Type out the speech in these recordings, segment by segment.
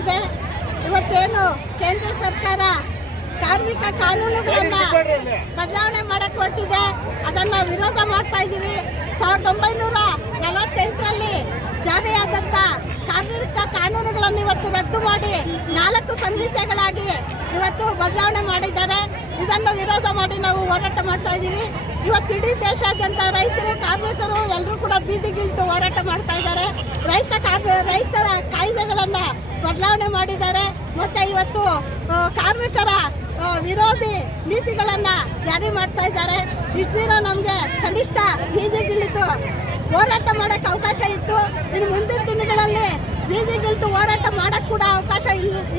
ಇದೆ. ಇವತ್ತೇನು ಕೇಂದ್ರ ಸರ್ಕಾರ ಕಾರ್ಮಿಕ ಕಾನೂನುಗಳನ್ನ ಬದಲಾವಣೆ ಮಾಡಕ್ಕೆ ಹೊರಟಿದೆ, ಅದನ್ನ ವಿರೋಧ ಮಾಡ್ತಾ ಇದ್ದೀವಿ. 1948ರಲ್ಲಿ ಜಾರಿಯಾದಂಥ ಕಾರ್ಮಿಕ ಕಾನೂನುಗಳನ್ನು ಇವತ್ತು ರದ್ದು ಮಾಡಿ 4 ಸಂಹಿತೆಗಳಾಗಿ ಇವತ್ತು ಬದಲಾವಣೆ ಮಾಡಿದ್ದಾರೆ. ಇದನ್ನು ವಿರೋಧ ಮಾಡಿ ನಾವು ಹೋರಾಟ ಮಾಡ್ತಾ ಇದ್ದೀವಿ. ಇವತ್ತು ಇಡೀ ದೇಶಾದ್ಯಂತ ರೈತರು, ಕಾರ್ಮಿಕರು ಎಲ್ಲರೂ ಕೂಡ ಬೀದಿಗಿಳಿದು ಹೋರಾಟ ಮಾಡ್ತಾ ಇದ್ದಾರೆ. ರೈತರ ಕಾಯ್ದೆಗಳನ್ನು ಬದಲಾವಣೆ ಮಾಡಿದ್ದಾರೆ. ಮತ್ತು ಇವತ್ತು ಕಾರ್ಮಿಕರ ವಿರೋಧಿ ನೀತಿಗಳನ್ನು ಜಾರಿ ಮಾಡ್ತಾ ಇದ್ದಾರೆ. ಇಷ್ಟು ದಿನ ನಮಗೆ ಕನಿಷ್ಠ ಬೀದಿಗಿಳಿದು ಹೋರಾಟ ಮಾಡೋಕ್ಕೆ ಅವಕಾಶ ಇತ್ತು. ಇನ್ನು ಮುಂದಿನ ದಿನಗಳಲ್ಲಿ ಬೀದಿಗಿಳಿದು ಹೋರಾಟ ಮಾಡೋಕ್ಕೆ ಕೂಡ ಅವಕಾಶ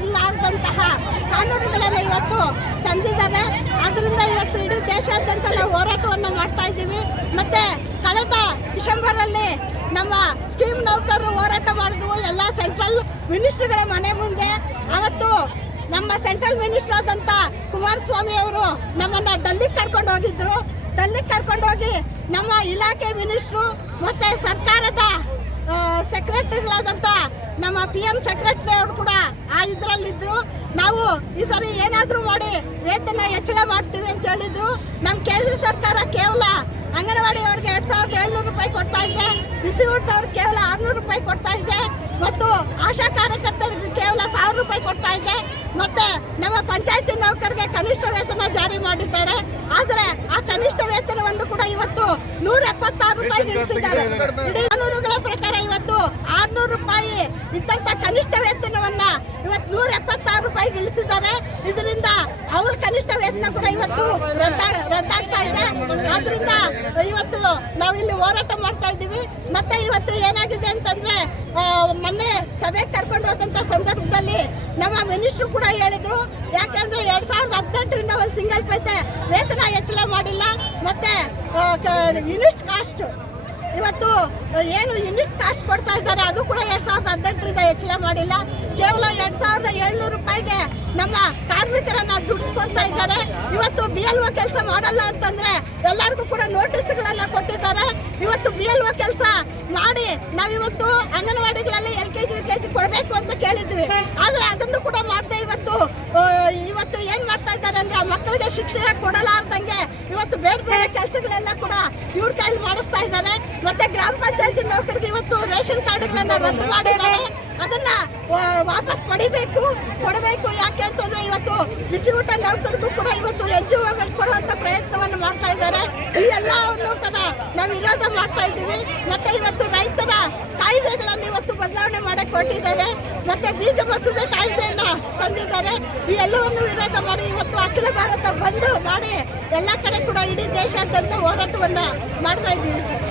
ಇಲ್ಲಾರ್ದಂತಹ ಕಾನೂನುಗಳನ್ನು ಇವತ್ತು ತಂದಿದ್ದಾರೆ. ಆದ್ದರಿಂದ ಇವತ್ತು ಇಡೀ ದೇಶಾದ್ಯಂತ ನಾವು ಹೋರಾಟವನ್ನು ಮಾಡ್ತಾ ಇದ್ದೀವಿ. ಮತ್ತು ಕಳೆದ ಡಿಸೆಂಬರಲ್ಲಿ ನಮ್ಮ ಸ್ಕೀಮ್ ನೌಕರರು ಹೋರಾಟ ಮಾಡಿದ್ವು ಎಲ್ಲ ಸೆಂಟ್ರಲ್ ಮಿನಿಸ್ಟ್ರಿಗಳ ಮನೆ ಮುಂದೆ. ಅವತ್ತು ನಮ್ಮ ಸೆಂಟ್ರಲ್ ಮಿನಿಸ್ಟರ್ ಆದಂಥ ಕುಮಾರಸ್ವಾಮಿ ಅವರು ನಮ್ಮನ್ನು ಡೆಲ್ಲಿಗೆ ಕರ್ಕೊಂಡು ಹೋಗಿದ್ರು. ಡೆಲ್ಲಿಗೆ ಕರ್ಕೊಂಡು ಹೋಗಿ ನಮ್ಮ ಇಲಾಖೆ ಮಿನಿಸ್ಟ್ರು ಮತ್ತು ಸರ್ಕಾರದ ಸೆಕ್ರೆಟರಿಗಳಾದಂಥ ನಮ್ಮ PM ಸೆಕ್ರೆಟರಿ ಅವರು ಕೂಡ ಆ ಇದರಲ್ಲಿದ್ದರು. ನಾವು ಈ ಸರಿ ಏನಾದರೂ ಮಾಡಿ ವೇತನ ಹೆಚ್ಚಳ ಮಾಡ್ತೀವಿ ಅಂತ ಹೇಳಿದ್ರು. ನಮ್ಮ ಕೇಂದ್ರ ಸರ್ಕಾರ ಕೇವಲ ಅಂಗನವಾಡಿಯವ್ರಿಗೆ 2700 ರೂಪಾಯಿ ಕೊಡ್ತಾ ಇದೆ, ಬಿಸಿ ಊಟದವ್ರಿಗೆ ಕೇವಲ 600 ರೂಪಾಯಿ ಕೊಡ್ತಾ ಇದೆ, ಮತ್ತು ಆಶಾ ಕಾರ್ಯಕರ್ತರಿಗೆ ಕೇವಲ 1000 ರೂಪಾಯಿ ಕೊಡ್ತಾ ಇದೆ. ಮತ್ತು ನಮ್ಮ ಪಂಚಾಯತಿ ನೌಕರಿಗೆ ಕನಿಷ್ಠ ವೇತನ ಜಾರಿ ಮಾಡಿದ್ದಾರೆ. ಆದರೆ ಆ ಕನಿಷ್ಠ ವೇತನವನ್ನು ಕೂಡ ಇವತ್ತು 176 ರೂಪಾಯಿ ಇಳಿಸಿದ್ದಾರೆ. ಕಾನೂನುಗಳ ಪ್ರಕಾರ ಇವತ್ತು 600 ರೂಪಾಯಿ ಇದ್ದಂಥ ಕನಿಷ್ಠ ವೇತನವನ್ನ ಇವತ್ತು 176 ರೂಪಾಯಿ ಇಳಿಸಿದ್ದಾರೆ. ಇದರಿಂದ ಅವರ ಕನಿಷ್ಠ ವೇತನ ಕೂಡ ಇವತ್ತು ರದ್ದಾಗ್ತಾ ಇದೆ. ಆದ್ರಿಂದ ಇವತ್ತು ನಾವು ಇಲ್ಲಿ ಹೋರಾಟ ಮಾಡ್ತಾ ಇದ್ದೀವಿ. ಮತ್ತೆ ಇವತ್ತು ಏನಾಗಿದೆ ಅಂತಂದ್ರೆ, ಮೊನ್ನೆ ಸಭೆಗೆ ಕರ್ಕೊಂಡು ಹೋದಂಥ ಸಂದರ್ಭದಲ್ಲಿ ನಮ್ಮ ಮಿನಿಸ್ಟ್ರು ಕೂಡ ಹೇಳಿದ್ರು, ಯಾಕೆಂದ್ರೆ 2018ರಿಂದ ಒಂದು ಸಿಂಗಲ್ ಪೈಸೆ ವೇತನ ಹೆಚ್ಚಳ ಮಾಡಿಲ್ಲ. ಮತ್ತೆ ಯೂನಿಟ್ ಕಾಸ್ಟ್ ಇವತ್ತು ಏನು ಯೂನಿಟ್ ಕಾಸ್ಟ್ ಕೊಡ್ತಾ ಇದ್ದಾರೆ ಅದು ಕೂಡ 2018ರಿಂದ ಹೆಚ್ಚಳ ಮಾಡಿಲ್ಲ. ಕೇವಲ 2700 ರೂಪಾಯಿಗೆ ನಮ್ಮ ಕಾರ್ಮಿಕರನ್ನ ದುಡಿಸ್ಕೊತಾ ಇದ್ದಾರೆ. ಇವತ್ತು BLO ಕೆಲಸ ಮಾಡಲ್ಲ ಅಂತಂದ್ರೆ ಎಲ್ಲರಿಗೂ ಕೂಡ ನೋಟಿಸ್ಗಳನ್ನ ಕೊಟ್ಟಿದ್ದಾರೆ. ಇವತ್ತು BLO ಕೆಲಸ ಮಾಡಿ ನಾವಿವತ್ತು ಅಂಗನವಾಡಿಗಳಲ್ಲಿ LKG UKG ಕೊಡಬೇಕು ಅಂತ ಕೇಳಿದ್ವಿ. ಆದ್ರೆ ಅದನ್ನು ಕೂಡ ಮಾಡದೆ ಇವತ್ತು ಏನ್ ಮಾಡ್ತಾ ಇದ್ದಾರೆ ಅಂದ್ರೆ, ಮಕ್ಕಳಿಗೆ ಶಿಕ್ಷಣ ಕೊಡಲಾರ್ದಂಗೆ ಇವತ್ತು ಬೇರೆ ಬೇರೆ ಕೆಲಸಗಳೆಲ್ಲ ಕೂಡ ಇವ್ರ ಕೈಲಿ ಮಾಡಿಸ್ತಾ ಇದ್ದಾರೆ. ಮತ್ತೆ ಗ್ರಾಮ ಪಂಚಾಯತಿ ನೌಕರಿಗೆ ಇವತ್ತು ರೇಷನ್ ಕಾರ್ಡ್ಗಳನ್ನ ರದ್ದು ಮಾಡಿದ್ದಾರೆ. ಅದನ್ನ ವಾಪಸ್ ಕೊಡಬೇಕು. ಯಾಕೆ ಅಂತಂದ್ರೆ ಇವತ್ತು ಬಿಸಿ ಊಟ ನೌಕರಿಗೂ ಕೂಡ ಇವತ್ತು NGOಗಳು ಕೊಡುವಂತ ಪ್ರಯತ್ನವನ್ನು ಮಾಡ್ತಾ ಇದ್ದಾರೆ. ಈ ಎಲ್ಲವನ್ನು ಕೂಡ ನಾವು ವಿರೋಧ ಮಾಡ್ತಾ ಇದ್ದೀವಿ. ಮತ್ತೆ ಇವತ್ತು ರೈತರ ಕಾಯ್ದೆಗಳನ್ನು ಇವತ್ತು ಬದಲಾವಣೆ ಮಾಡಕ್ಕೆ ಹೊರಟಿದ್ದಾರೆ. ಮತ್ತೆ ಬೀಜ ಮಸೂದೆ ಕಾಯ್ದೆಯನ್ನ ತಂದಿದ್ದಾರೆ. ಈ ಎಲ್ಲವನ್ನು ವಿರೋಧ ಮಾಡಿ ಇವತ್ತು ಅಖಿಲ ಭಾರತ ಬಂದ್ ಮಾಡಿ ಎಲ್ಲ ಕಡೆ ಕೂಡ ಇಡೀ ದೇಶಾದ್ಯಂತ ಹೋರಾಟವನ್ನ ಮಾಡ್ತಾ ಇದ್ದೀವಿ ಸರ್.